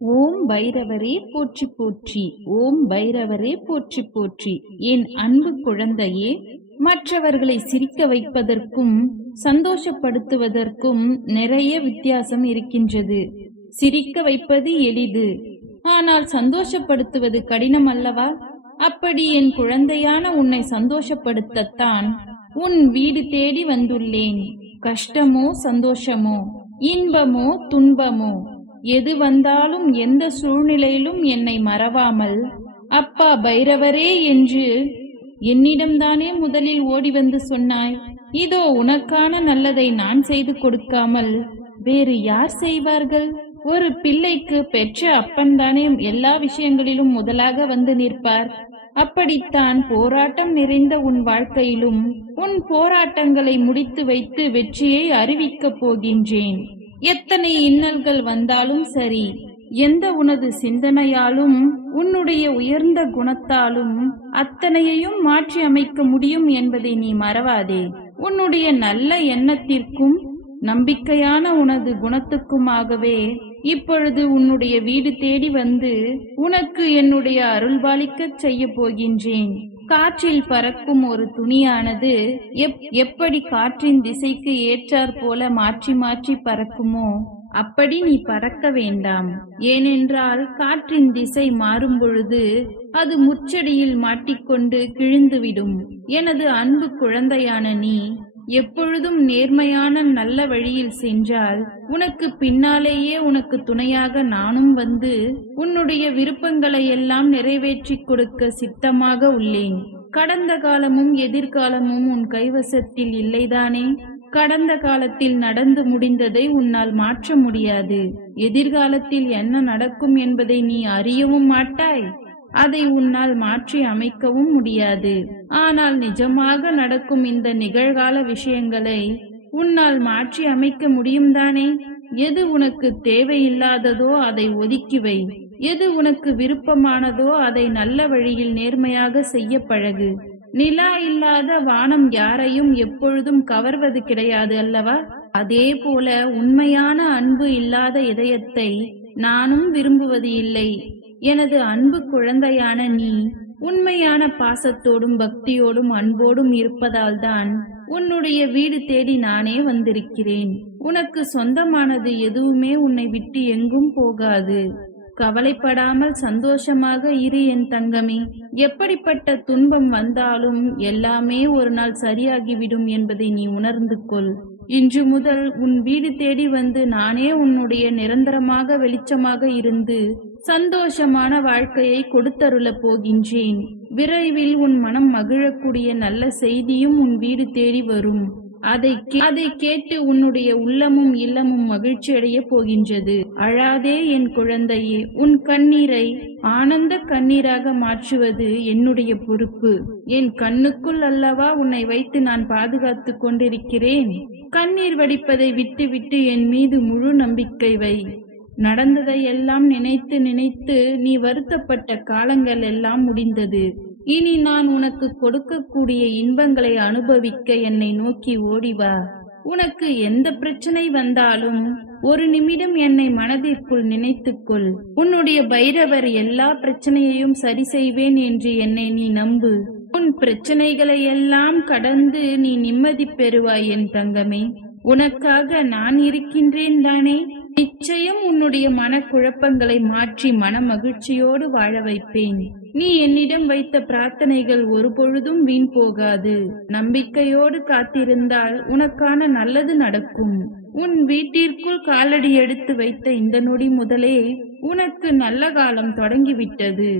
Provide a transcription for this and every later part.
ஓம் பைரவரே போற்றி போற்றி. ஓம் பைரவரே போற்றி போற்றி. என் அன்பு குழந்தையே, மற்றவர்களை சிரிக்க வைப்பதற்கும் சந்தோஷப்படுத்துவதற்கும் நிறைய வித்தியாசம் இருக்கின்றது. சிரிக்க வைப்பது எளிது, ஆனால் சந்தோஷப்படுத்துவது கடினம் அல்லவா? அப்படி என் குழந்தையான உன்னை சந்தோஷப்படுத்தத்தான் உன் வீடு தேடி வந்துள்ளேன். கஷ்டமோ சந்தோஷமோ, இன்பமோ துன்பமோ, எது வந்தாலும் எந்த சூழ்நிலையிலும் என்னை மறவாமல் அப்பா பைரவரே என்று என்னிடம்தானே முதலில் ஓடி வந்து சொன்னாய். இதோ உனக்கான நல்லதை நான் செய்து கொடுக்காமல் வேறு யார் செய்வார்கள்? ஒரு பிள்ளைக்கு பெற்ற அப்பன்தானே எல்லா விஷயங்களிலும் முதலாக வந்து நிற்பார். அப்படித்தான் போராட்டம் நிறைந்த உன் வாழ்க்கையிலும் உன் போராட்டங்களை முடித்து வைத்து வெற்றியை அறிவிக்கப் போகின்றேன். எத்தனை இன்னல்கள் வந்தாலும் சரி, எந்த உனது சிந்தனையாலும் உன்னுடைய உயர்ந்த குணத்தாலும் அத்தனையையும் மாற்றி அமைக்க முடியும் என்பதை நீ மறவாதே. உன்னுடைய நல்ல எண்ணத்திற்கும் நம்பிக்கையான உனது குணத்துக்குமாகவே இப்பொழுது உன்னுடைய வீடு தேடி வந்து உனக்கு என்னுடைய அருள்பாலிக்கச் செய்ய போகின்றேன். காற்றில் பறக்கும் ஒரு துணியானது எப்படி காற்றின் திசைக்கு ஏற்றாற் போல மாற்றி மாற்றி பறக்குமோ அப்படி நீ பறக்க வேண்டாம். ஏனென்றால் காற்றின் திசை மாறும் பொழுது அது முச்சடியில் மாட்டிக்கொண்டு கிழிந்துவிடும். எனது அன்பு குழந்தையான நீ எப்பொழுதும் நேர்மையான நல்ல வழியில் சென்றால் உனக்கு பின்னாலேயே உனக்கு துணையாக நானும் வந்து உன்னுடைய விருப்பங்களை எல்லாம் நிறைவேற்றி கொடுக்க சித்தமாக உள்ளேன். கடந்த காலமும் எதிர்காலமும் உன் கைவசத்தில் இல்லைதானே? கடந்த காலத்தில் நடந்து முடிந்ததை உன்னால் மாற்ற முடியாது. எதிர்காலத்தில் என்ன நடக்கும் என்பதை நீ அறியவும் மாட்டாய். அதை உன்னால் மாற்றி அமைக்கவும் முடியாது. ஆனால் நிஜமாக நடக்கும் இந்த நிகழ்கால விஷயங்களை உன்னால் மாற்றி அமைக்க முடியும் தானே? எது உனக்கு தேவையில்லாததோ அதை ஒதுக்கி வை. எது உனக்கு விருப்பமானதோ அதை நல்ல வழியில் நேர்மையாக செய்ய பழகு. நிலா இல்லாத வானம் யாரையும் எப்பொழுதும் கவர்வது கிடையாது அல்லவா? அதே போல உண்மையான அன்பு இல்லாத இதயத்தை நானும் விரும்புவது இல்லை. எனது அன்பு குழந்தையான நீ உண்மையான பாசத்தோடும் பக்தியோடும் அன்போடும் இருப்பதால் தான் உன்னுடைய வீடு தேடி நானே வந்திருக்கிறேன். உனக்கு சொந்தமானது எதுவுமே உன்னை விட்டு எங்கும் போகாது. கவலைப்படாமல் சந்தோஷமாக இரு என் தங்கமே. எப்படிப்பட்ட துன்பம் வந்தாலும் எல்லாமே ஒரு நாள் சரியாகிவிடும் என்பதை நீ உணர்ந்து கொள். இன்று முதல் உன் வீடு தேடி வந்து நானே உன்னுடைய நிரந்தரமாக வெளிச்சமாக இருந்து சந்தோஷமான வாழ்க்கையை கொடுத்தருளப் போகின்றேன். விரைவில் உன் மனம் மகிழக்கூடிய நல்ல செய்தியும் உன் வீடு தேடி வரும். அதை கேட்டு உன்னுடைய உள்ளமும் இல்லமும் மகிழ்ச்சி அடைய போகின்றது. அழாதே என் குழந்தையே. உன் கண்ணீரை ஆனந்த கண்ணீராக மாற்றுவது என்னுடைய பொறுப்பு. என் கண்ணுக்குள் அல்லவா உன்னை வைத்து நான் பாதுகாத்து கொண்டிருக்கிறேன். கண்ணீர் வடிப்பதை விட்டு விட்டு என் மீது முழு நம்பிக்கை வை. நடந்ததை எல்லாம் நினைத்து நினைத்து நீ வருத்தப்பட்ட காலங்கள் எல்லாம் முடிந்தது. இனி நான் உனக்கு கொடுக்கக்கூடிய இன்பங்களை அனுபவிக்க என்னை நோக்கி ஓடிவா. உனக்கு எந்த பிரச்சனை வந்தாலும் ஒரு நிமிடம் என்னை மனதிற்குள் நினைத்துக்கொள். உன்னுடைய பைரவர் எல்லா பிரச்சனையையும் சரி செய்வேன் என்று என்னை நீ நம்பு. உன் பிரச்சனைகளை எல்லாம் கடந்து நீ நிம்மதி பெறுவாய் என் தங்கமே. உனக்காக நான் இருக்கின்றேன் தானே? நிச்சயம் உன்னுடைய மனக்குழப்பங்களை மாற்றி மன மகிழ்ச்சியோடு வாழ வைப்பேன். நீ என்னிடம் வைத்த பிரார்த்தனைகள் ஒரு பொழுதும் வீண் போகாது. நம்பிக்கையோடு காத்திருந்தால் உனக்கான நல்லது நடக்கும். உன் வீட்டிற்குள் காலடி எடுத்து வைத்த இந்த நொடி முதலே உனக்கு நல்ல காலம் தொடங்கிவிட்டது.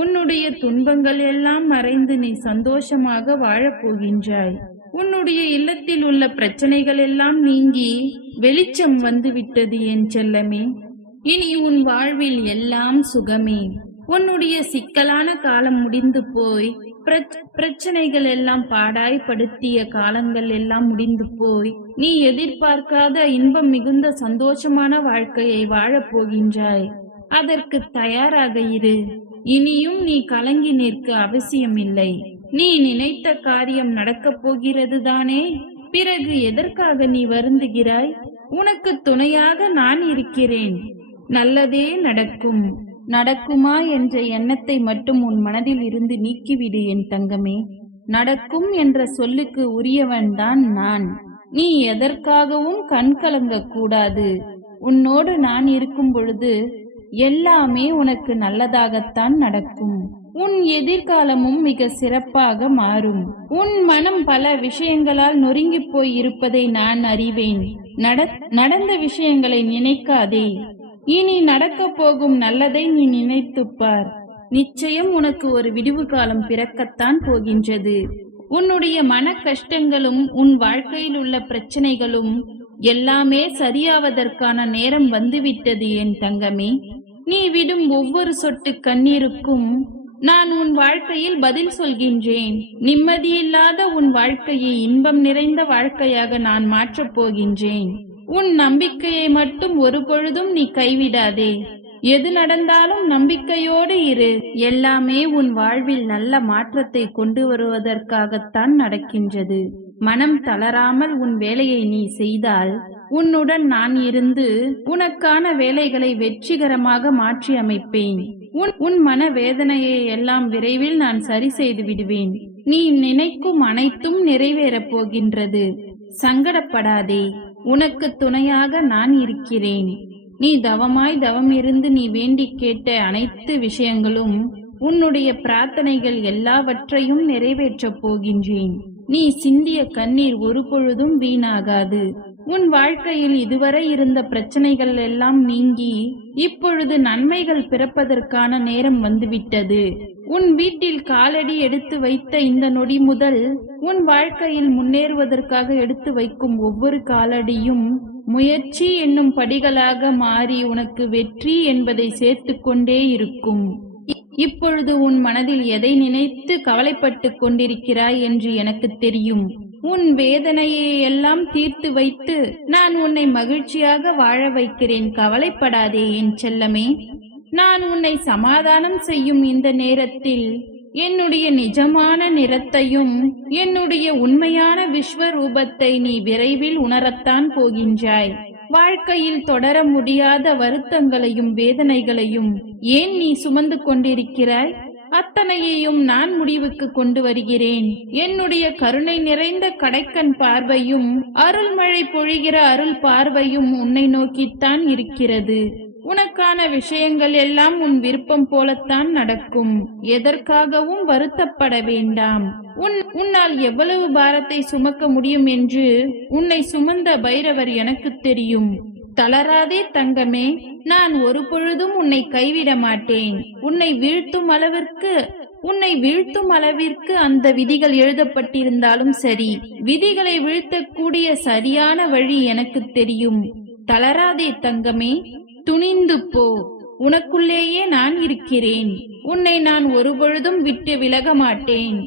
உன்னுடைய துன்பங்கள் எல்லாம் மறைந்து நீ சந்தோஷமாக வாழப் போகின்றாய். உன்னுடைய இல்லத்தில் உள்ள பிரச்சனைகள் எல்லாம் நீங்கி வெளிச்சம் வந்துவிட்டது என் செல்லமே. இனி உன் வாழ்வில் எல்லாம் சுகமே. உன்னுடைய சிக்கலான காலம் முடிந்து போய் பிரச்சனைகள் எல்லாம் பாடாய்படுத்திய காலங்கள் எல்லாம் முடிந்து போய் நீ எதிர்பார்க்காத இன்பம் மிகுந்த சந்தோஷமான வாழ்க்கையை வாழப் போகின்றாய். அதற்கு தயாராக இரு. இனியும் நீ கலங்கி நிற்க அவசியமில்லை. நீ நினைத்த காரியம் நடக்கப் போகிறது தானே? பிறகு எதற்காக நீ வருந்துகிறாய்? உனக்கு துணையாக நான் இருக்கிறேன். நல்லதே நடக்கும். நடக்குமா என்ற எண்ணத்தை மட்டும் உன் மனதில் இருந்து நீக்கிவிடு என் தங்கமே. நடக்கும் என்ற சொல்லுக்கு உரியவன்தான் நான். நீ எதற்காகவும் கண் கலங்கக் கூடாது. உன்னோடு நான் இருக்கும் பொழுது எல்லாமே உனக்கு நல்லதாகத்தான் நடக்கும். உன் எதிர்காலமும் மிக சிறப்பாக மாறும். உன் மனம் பல விஷயங்களால் நொறுங்கி போய் இருப்பதை நான் அறிவேன். நடந்த விஷயங்களை நினைக்காதே. இனி நடக்கப் போகும் நல்லதை நீ நினைத்துப்பார். நிச்சயம் உனக்கு ஒரு விடிவு காலம் பிறக்கத்தான் போகின்றது. உன்னுடைய மன கஷ்டங்களும் உன் வாழ்க்கையில் உள்ள பிரச்சனைகளும் எல்லாமே சரியாவதற்கான நேரம் வந்துவிட்டது என் தங்கமே. நீ விடும் ஒவ்வொரு சொட்டு கண்ணீருக்கும் நான் உன் வாழ்க்கையில் பதில் சொல்கின்றேன். நிம்மதியில்லாத உன் வாழ்க்கையை இன்பம் நிறைந்த வாழ்க்கையாக நான் மாற்றப் போகின்றேன். உன் நம்பிக்கையை மட்டும் ஒரு பொழுதும் நீ கைவிடாதே. எது நடந்தாலும் நம்பிக்கையோடு இரு. எல்லாமே உன் வாழ்வில் நல்ல மாற்றத்தை கொண்டு வருவதற்காகத்தான் நடக்கின்றது. மனம் தளராமல் உன் வேலையை நீ செய்தால் உன்னுடன் நான் இருந்து உனக்கான வேலைகளை வெற்றிகரமாக மாற்றி அமைப்பேன். உன் மன வேதனையை எல்லாம் விரைவில் நான் சரி செய்து விடுவேன். நீ நினைக்கும் அனைத்தும் நிறைவேறப் போகின்றது. சங்கடப்படாதே. உனக்கு துணையாக நான் இருக்கிறேன். நீ தவம் இருந்து நீ வேண்டி கேட்ட அனைத்து விஷயங்களும் உன்னுடைய பிரார்த்தனைகள் எல்லாவற்றையும் நிறைவேற்றப் போகின்றேன். நீ சிந்திய கண்ணீர் ஒரு பொழுதும் வீணாகாது. உன் வாழ்க்கையில் இதுவரை இருந்த பிரச்சனைகள் எல்லாம் நீங்கி இப்பொழுது நன்மைகள் பிறப்பதற்கான நேரம் வந்துவிட்டது. உன் வீட்டில் காலடி எடுத்து வைத்த இந்த நொடி முதல் உன் வாழ்க்கையில் முன்னேறுவதற்காக எடுத்து வைக்கும் ஒவ்வொரு காலடியும் முயற்சி என்னும் படிகளாக மாறி உனக்கு வெற்றி என்பதை சேர்த்து கொண்டே இருக்கும். இப்பொழுது உன் மனதில் எதை நினைத்து கவலைப்பட்டு கொண்டிருக்கிறாய் என்று எனக்கு தெரியும். உன் வேதனையை எல்லாம் தீர்த்து வைத்து நான் உன்னை மகிழ்ச்சியாக வாழ வைக்கிறேன். கவலைப்படாதே என் செல்லமே. நான் உன்னை சமாதானம் செய்யும் இந்த நேரத்தில் என்னுடைய நிஜமான நிறத்தையும் என்னுடைய உண்மையான விஸ்வரூபத்தை நீ விரைவில் உணரத்தான் போகின்றாய். வாழ்க்கையில் தொடர முடியாத வருத்தங்களையும் வேதனைகளையும் ஏன் நீ சுமந்து கொண்டிருக்கிறாய்? அத்தனையையும் நான் முடிவுக்கு கொண்டு வருகிறேன். என்னுடைய கருணை நிறைந்த கடைக்கண் பார்வையும் அருள்மழை பொழிகிற அருள் பார்வையும் உன்னை நோக்கித்தான் இருக்கிறது. உனக்கான விஷயங்கள் எல்லாம் உன் விருப்பம் போலத்தான் நடக்கும். எதற்காகவும் வருத்தப்பட வேண்டாம். உன்னால் எவ்வளவு பாரத்தை சுமக்க முடியும் என்று உன்னை சுமந்த பைரவர் எனக்கு தெரியும். தளராதே தங்கமே. நான் ஒரு பொழுதும் உன்னை கைவிட மாட்டேன். உன்னை வீழ்த்தும் அளவிற்கு அந்த விதிகள் எழுதப்பட்டிருந்தாலும் சரி, விதிகளை வீழ்த்தக்கூடிய சரியான வழி எனக்கு தெரியும். தளராதே தங்கமே. துணிந்து போ. உனக்குள்ளேயே நான் இருக்கிறேன். உன்னை நான் ஒரு பொழுதும் விட்டு விலக மாட்டேன்.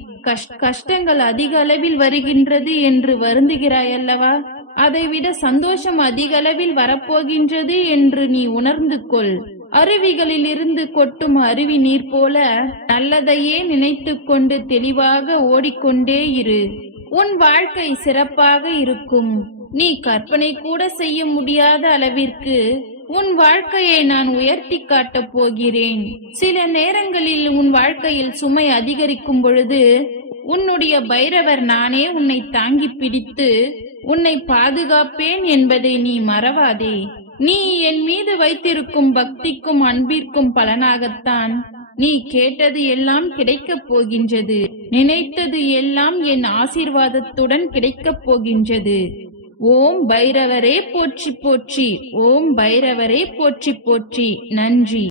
கஷ்டங்கள் அதிக அளவில் வருகின்றது என்று வருந்துகிறாய் அல்லவா? அதைவிட சந்தோஷம் அதிக அளவில் வரப்போகின்றது என்று நீ உணர்ந்து கொள். அருவிகளில் இருந்து கொட்டும் அருவி நீர் போல நல்லதையே நினைத்து கொண்டு தெளிவாக ஓடிக்கொண்டே இரு. உன் வாழ்க்கை சிறப்பாக இருக்கும். நீ கற்பனை கூட செய்ய முடியாத அளவிற்கு உன் வாழ்க்கையை நான் உயர்த்தி காட்டப் போகிறேன். சில நேரங்களில் உன் வாழ்க்கையில் சுமை அதிகரிக்கும் பொழுது உன்னுடைய பைரவர் நானே உன்னை தாங்கி பிடித்து உன்னை பாதுகாப்பேன் என்பதை நீ மறவாதே. நீ என் மீது வைத்திருக்கும் பக்திக்கும் அன்பிற்கும் பலனாகத்தான் நீ கேட்டது எல்லாம் கிடைக்கப் போகின்றது. நினைத்தது எல்லாம் என் ஆசீர்வாதத்துடன் கிடைக்கப் போகின்றது. ஓம் பைரவரே போற்றி போற்றி. ஓம் பைரவரே போற்றி போற்றி. நன்றி.